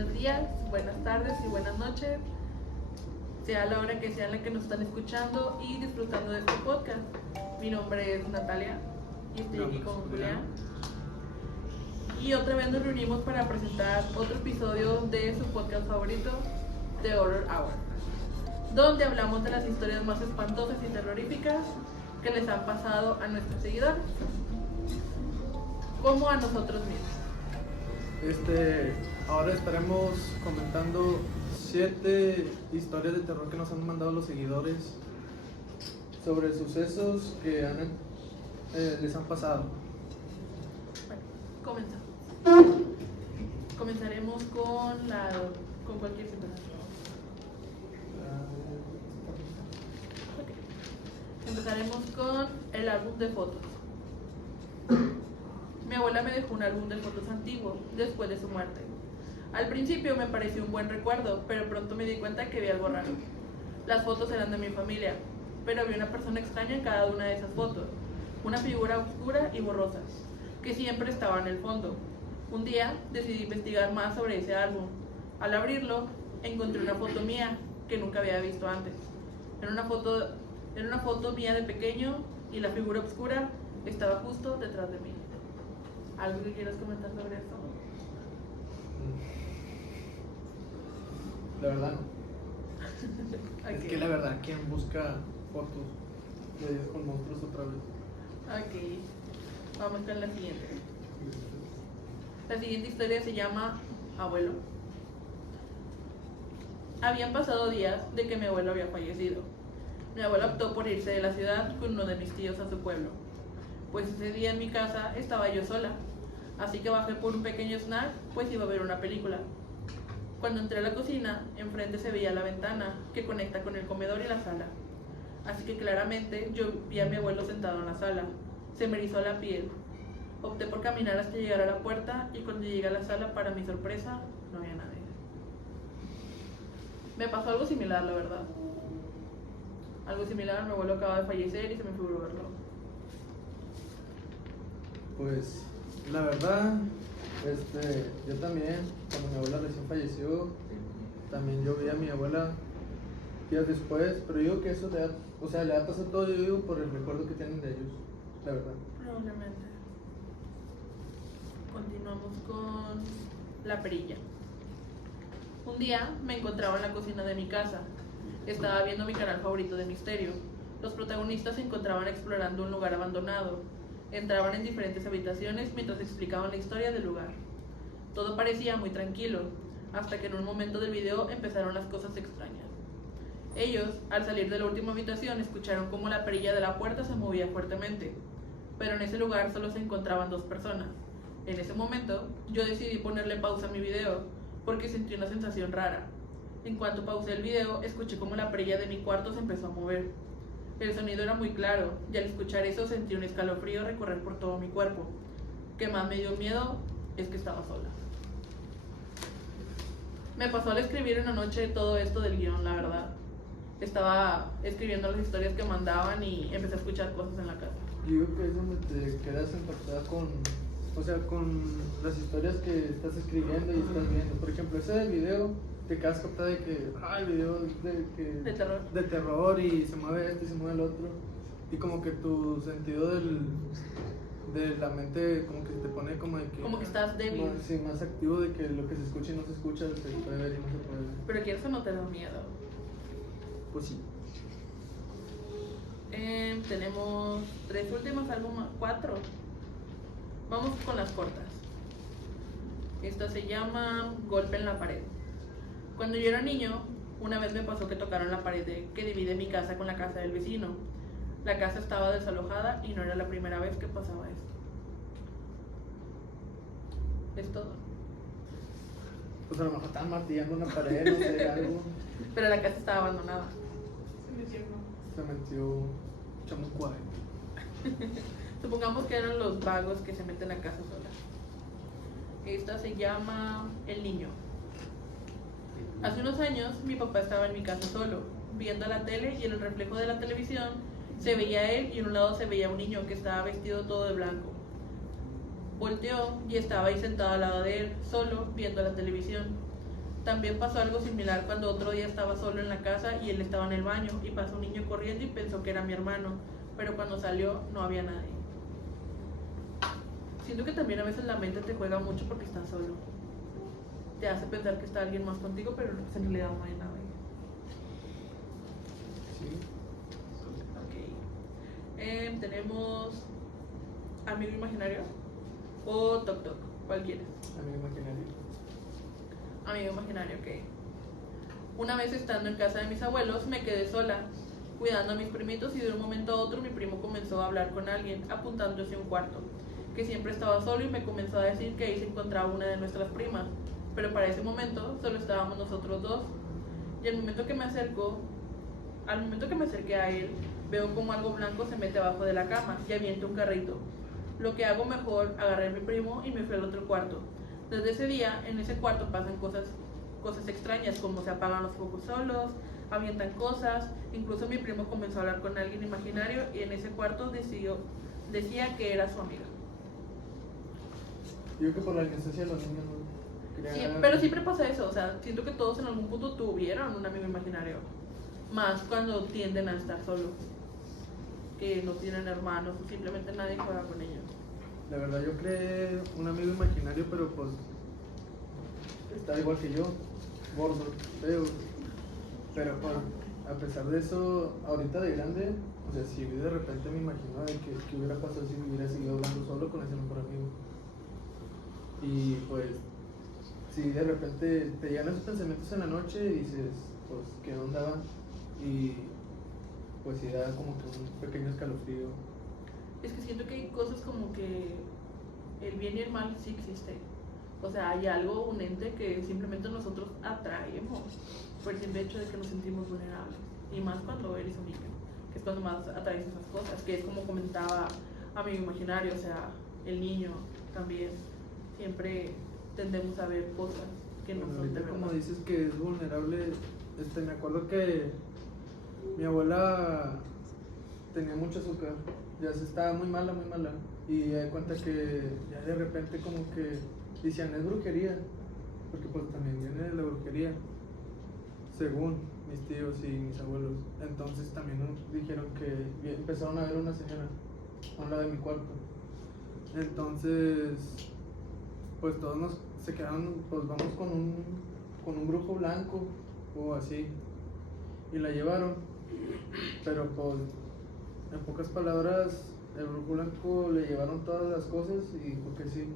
buenos días, buenas tardes y buenas noches, sea la hora que sea en la que nos están escuchando y disfrutando de este podcast. Mi nombre es Natalia y estoy aquí con Julián. Y otra vez nos reunimos para presentar otro episodio de su podcast favorito, The Horror Hour, donde hablamos de las historias más espantosas y terroríficas que les han pasado a nuestros seguidores, como a nosotros mismos. Ahora estaremos comentando 7 historias de terror que nos han mandado los seguidores sobre sucesos que les han pasado. Bueno, comenzaremos con cualquier situación. Okay. Empezaremos con el álbum de fotos. Mi abuela me dejó un álbum de fotos antiguo después de su muerte. Al principio me pareció un buen recuerdo, pero pronto me di cuenta que vi algo raro. Las fotos eran de mi familia, pero vi una persona extraña en cada una de esas fotos, una figura oscura y borrosa, que siempre estaba en el fondo. Un día decidí investigar más sobre ese álbum. Al abrirlo, encontré una foto mía que nunca había visto antes. Era una foto mía de pequeño y la figura oscura estaba justo detrás de mí. ¿Algo que quieras comentar sobre esto? La verdad no. Okay. Es que la verdad, ¿quién busca fotos de Dios con monstruos otra vez? Ok, vamos con la siguiente. La siguiente historia se llama Abuelo. Habían pasado días de que mi abuelo había fallecido. Mi abuelo optó por irse de la ciudad con uno de mis tíos a su pueblo, pues ese día en mi casa estaba yo sola, así que bajé por un pequeño snack, pues iba a ver una película. Cuando entré a la cocina, enfrente se veía la ventana que conecta con el comedor y la sala, así que claramente yo vi a mi abuelo sentado en la sala. Se me erizó la piel. Opté por caminar hasta llegar a la puerta y cuando llegué a la sala, para mi sorpresa, no había nadie. Me pasó algo similar, la verdad. Algo similar, mi abuelo acaba de fallecer y se me figuró verlo. Pues la verdad, yo también, cuando mi abuela recién falleció, también yo vi a mi abuela días después, pero yo digo que eso le ha pasado todo, yo digo, por el recuerdo que tienen de ellos, la verdad. Probablemente. Continuamos con la perilla. Un día me encontraba en la cocina de mi casa. Estaba viendo mi canal favorito de misterio. Los protagonistas se encontraban explorando un lugar abandonado. Entraban en diferentes habitaciones mientras explicaban la historia del lugar. Todo parecía muy tranquilo, hasta que en un momento del video empezaron las cosas extrañas. Ellos, al salir de la última habitación, escucharon cómo la perilla de la puerta se movía fuertemente, pero en ese lugar solo se encontraban 2 personas. En ese momento, yo decidí ponerle pausa a mi video, porque sentí una sensación rara. En cuanto pausé el video, escuché cómo la perilla de mi cuarto se empezó a mover. El sonido era muy claro, y al escuchar eso sentí un escalofrío recorrer por todo mi cuerpo. Lo que más me dio miedo es que estaba sola. Me pasó al escribir en la noche todo esto del guión, la verdad. Estaba escribiendo las historias que mandaban y empecé a escuchar cosas en la casa. Yo digo que es donde te quedas impactada con las historias que estás escribiendo y estás viendo. Por ejemplo, ese del video, te quedas captada de que, el video De terror. De terror y se mueve este y se mueve el otro. Y como que tu sentido de la mente como que te pone como de que... Como que estás débil. Más activo de que lo que se escucha y no se escucha, se puede ver y no se puede ver. Pero que eso no te da miedo. Pues sí. Tenemos 3 últimas, algo más, 4. Vamos con las cortas. Esta se llama Golpe en la pared. Cuando yo era niño, una vez me pasó que tocaron la pared que divide mi casa con la casa del vecino. La casa estaba desalojada y no era la primera vez que pasaba esto. Es todo. Pues a lo mejor estaban martillando una pared, no sé, algo. Pero la casa estaba abandonada. Se metió chamuco ahí. Supongamos que eran los vagos que se meten a casa solas. Esta se llama El Niño. Hace unos años mi papá estaba en mi casa solo, viendo la tele, y en el reflejo de la televisión se veía él y en un lado se veía un niño que estaba vestido todo de blanco. Volteó y estaba ahí sentado al lado de él, solo, viendo la televisión. También pasó algo similar cuando otro día estaba solo en la casa y él estaba en el baño y pasó un niño corriendo y pensó que era mi hermano, pero cuando salió no había nadie. Siento que también a veces la mente te juega mucho porque estás solo. Te hace pensar que está alguien más contigo, pero pues en realidad no hay nadie. Sí. Ok. Tenemos amigo imaginario o toc toc. ¿Cuál quieres? Amigo imaginario. Amigo imaginario, ok. Una vez estando en casa de mis abuelos me quedé sola, cuidando a mis primitos, y de un momento a otro mi primo comenzó a hablar con alguien, apuntando hacia un cuarto, que siempre estaba solo, y me comenzó a decir que ahí se encontraba una de nuestras primas, pero para ese momento solo estábamos nosotros dos. Y al momento que me acerqué a él, veo como algo blanco se mete abajo de la cama y avienta un carrito. Lo que hago mejor, agarré a mi primo y me fui al otro cuarto. Desde ese día, en ese cuarto pasan cosas extrañas, como se apagan los focos solos, avientan cosas. Incluso mi primo comenzó a hablar con alguien imaginario y en ese cuarto decía que era su amiga. Yo creo que por la inocencia de los niños no crean... Sí, pero siempre pasa eso, o sea, siento que todos en algún punto tuvieron un amigo imaginario, más cuando tienden a estar solos, que no tienen hermanos o simplemente nadie juega con ellos. La verdad yo creé un amigo imaginario, pero pues estaba igual que yo, gordo, feo. Pero pues, a pesar de eso, ahorita de grande, o sea, si de repente me imagino de que hubiera pasado si hubiera seguido hablando solo con ese mejor amigo. Y pues, si de repente te llegan esos pensamientos en la noche y dices, pues, ¿qué onda va? Y pues sí da como que un pequeño escalofrío. Es que siento que hay cosas como que el bien y el mal sí existe. O sea, hay algo, un ente que simplemente nosotros atraemos por el simple hecho de que nos sentimos vulnerables. Y más cuando eres un niño, que es cuando más atraes esas cosas, que es como comentaba amigo imaginario, o sea, el niño también. Siempre tendemos a ver cosas que no son de verdad. Como dices que es vulnerable, me acuerdo que mi abuela tenía mucho azúcar, ya se estaba muy mala, y me di cuenta que ya de repente como que decían es brujería, porque pues también viene de la brujería, según mis tíos y mis abuelos. Entonces también dijeron que empezaron a ver una señora a un lado de mi cuarto. Entonces pues todos se quedaron, pues vamos con un brujo blanco o así, y la llevaron, pero pues en pocas palabras el brujo blanco le llevaron todas las cosas y dijo que sí,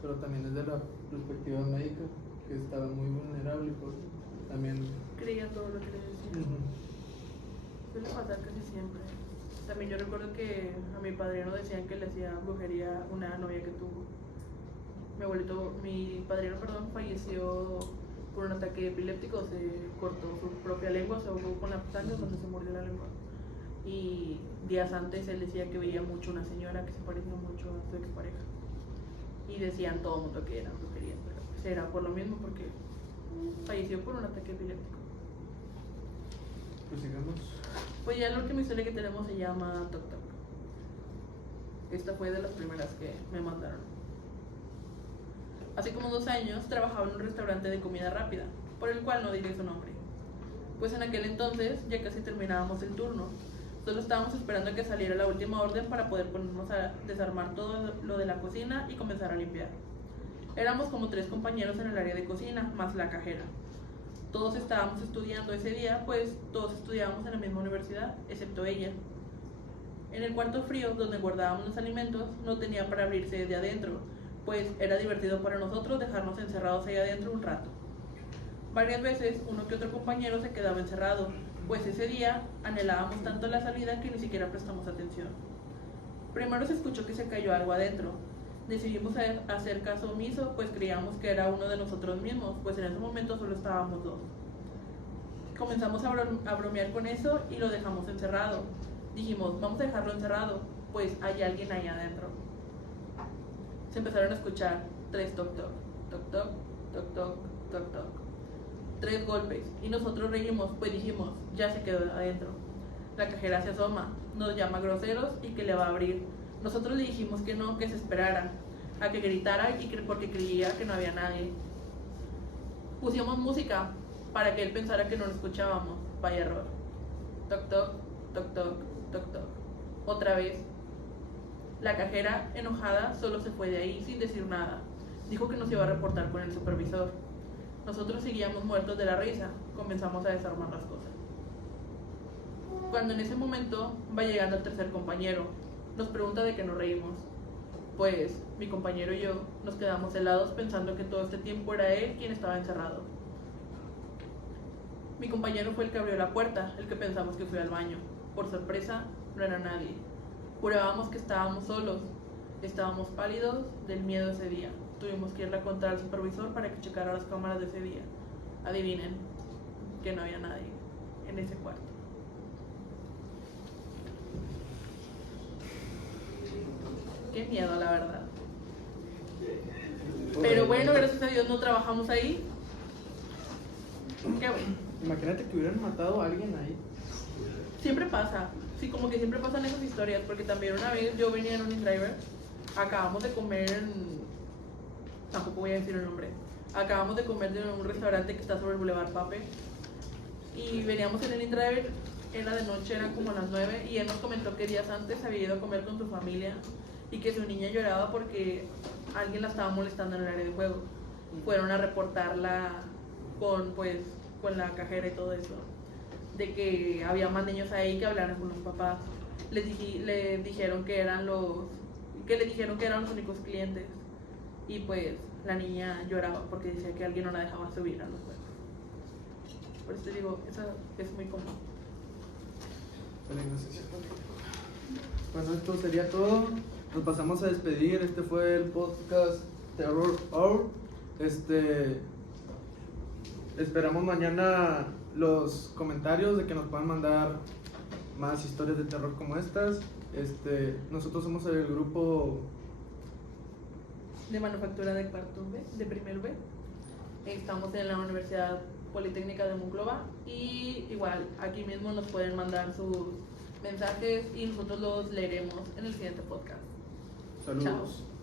pero también desde la perspectiva médica, que estaba muy vulnerable, pues también creía todo lo que le decían. Suele pasar casi siempre. También yo recuerdo que a mi padrino decían que le hacía brujería una novia que tuvo. Mi padrino, falleció por un ataque epiléptico, se cortó su propia lengua, se ahogó con la pestaña donde se mordió la lengua. Y días antes él decía que veía mucho una señora que se parecía mucho a su expareja. Y decían todo el mundo que era brujería, pero pues era por lo mismo, porque falleció por un ataque epiléptico. pues sigamos. Pues ya la última historia que tenemos se llama Toc Toc. Esta fue de las primeras que me mandaron. Hace como 2 años trabajaba en un restaurante de comida rápida, por el cual no diré su nombre. Pues en aquel entonces ya casi terminábamos el turno. Solo estábamos esperando a que saliera la última orden para poder ponernos a desarmar todo lo de la cocina y comenzar a limpiar. Éramos como 3 compañeros en el área de cocina, más la cajera. Todos estábamos estudiando ese día, pues todos estudiábamos en la misma universidad, excepto ella. En el cuarto frío, donde guardábamos los alimentos, no tenía para abrirse desde adentro, pues era divertido para nosotros dejarnos encerrados ahí adentro un rato. Varias veces uno que otro compañero se quedaba encerrado, pues ese día anhelábamos tanto la salida que ni siquiera prestamos atención. Primero se escuchó que se cayó algo adentro. Decidimos hacer caso omiso, pues creíamos que era uno de nosotros mismos, pues en ese momento solo estábamos 2. Comenzamos a bromear con eso y lo dejamos encerrado. Dijimos, vamos a dejarlo encerrado, pues hay alguien ahí adentro. Se empezaron a escuchar 3 toc toc, toc toc, toc toc, toc toc. 3 golpes y nosotros reímos, pues dijimos, ya se quedó adentro. La cajera se asoma, nos llama groseros y que le va a abrir. Nosotros le dijimos que no, que se esperara, a que gritara porque creía que no había nadie. Pusimos música para que él pensara que no lo escuchábamos. Vaya error. Toc toc, toc toc, toc toc. Otra vez. La cajera, enojada, solo se fue de ahí sin decir nada. Dijo que nos iba a reportar con el supervisor. Nosotros seguíamos muertos de la risa. Comenzamos a desarmar las cosas. Cuando en ese momento va llegando el tercer compañero, nos pregunta de qué nos reímos. Pues mi compañero y yo nos quedamos helados pensando que todo este tiempo era él quien estaba encerrado. Mi compañero fue el que abrió la puerta, el que pensamos que fue al baño. Por sorpresa, no era nadie. Jurábamos que estábamos solos. Estábamos pálidos del miedo ese día. Tuvimos que irle a contar al supervisor para que checara las cámaras de ese día. Adivinen que no había nadie en ese cuarto. Qué miedo, la verdad. Pero bueno, gracias a Dios no trabajamos ahí. Qué bueno. Imagínate que hubieran matado a alguien ahí. Siempre pasa. Sí, como que siempre pasan esas historias. Porque también una vez yo venía en un InDriver. Acabamos de comer en... Tampoco voy a decir el nombre. Acabamos de comer de un restaurante que está sobre el Boulevard Pape. Y veníamos en el InDriver. Era de noche, eran como las 9. Y él nos comentó que días antes había ido a comer con su familia. Y que su niña lloraba porque alguien la estaba molestando en el área de juego. Fueron a reportarla con la cajera y todo eso, de que había más niños ahí que hablaran con los papás. Le dijeron que eran los únicos clientes, y pues la niña lloraba porque decía que alguien no la dejaba subir a los juegos. Por eso te digo, eso es muy común. Bueno, esto sería todo. Nos pasamos a despedir. Este fue el podcast Terror Hour. Esperamos mañana los comentarios de que nos puedan mandar más historias de terror como estas. Nosotros somos el grupo De manufactura de cuarto B, de primer B. Estamos en la Universidad Politécnica de Monclova. Y igual, aquí mismo nos pueden mandar sus mensajes y nosotros los leeremos en el siguiente podcast. Saludos. Chao.